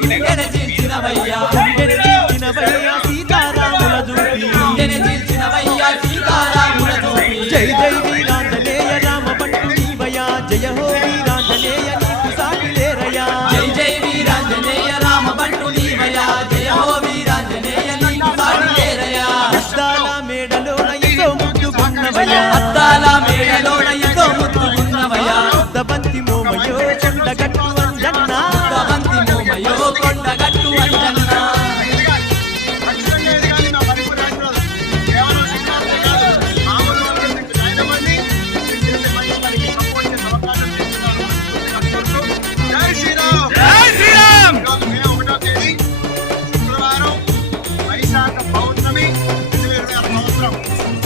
గుండెని చీల్చినవయ్యా సీతారాముల చూపి గుండెని చీల్చినవయ్యా సీతారాముల చూపి జై జై వీరాంజనేయ రామ బంటు నీవయ్యా జయ హో వీరాంజనేయ నీకు సాటి లేరయ్యా జై జై వీరాంజనేయ రామ బంటు నీవయ్యా జయ హో వీరాంజనేయ నీకు సాటి లేరయ్యా అద్దాల మేడలోన ఎంతో ముద్దుకున్నవయ్యా అద్దాల మేడలోన ఎంతో ముద్దుకున్నవయ్యా బంతి మోమయో కొండగట్టు అంజన్న బంతి మోమయో కొండగట్టు అంజన్న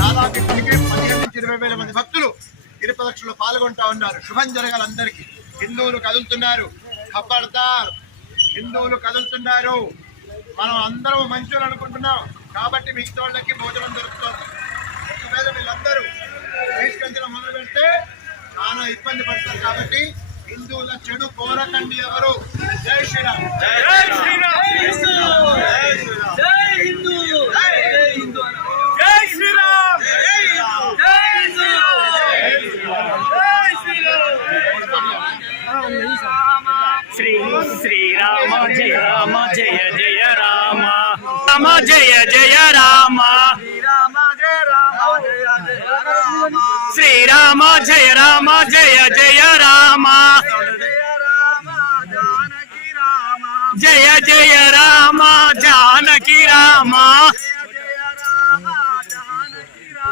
దాదాపు ఇప్పటికే 15 నుంచి 20,000 మంది భక్తులు గిరిప్రదక్షిణలో పాల్గొంటా ఉన్నారు. శుభం జరగాలి అందరికి. హిందువులు కదులుతున్నారు, ఖబర్దార్ హిందువులు కదులుతున్నారు. మనం అందరం మంచోళ్ళు అనుకుంటున్నాం కాబట్టి మిగతా వాళ్ళకి భోజనం దొరుకుతుంది. ఒకవేళ వీళ్ళందరూ బహిష్కరించడం మొదలు పెడితే చాలా ఇబ్బంది పడతారు కాబట్టి హిందువుల చెడు కోరకండి ఎవరు. జై శ్రీరామ్. జై శ్రీరామ్. జై శ్రీరామ్. జై హిందూ. జై హిందూ. జై శ్రీరామ్. జై శ్రీరామ్. జై శ్రీరామ్. శ్రీ శ్రీరామ జయ రామ జయ జయ రామ రామ జయ జయ రామ శ్రీరామ జయ రామ జయ జయ రామ జయ జయ రామ జానకి రామ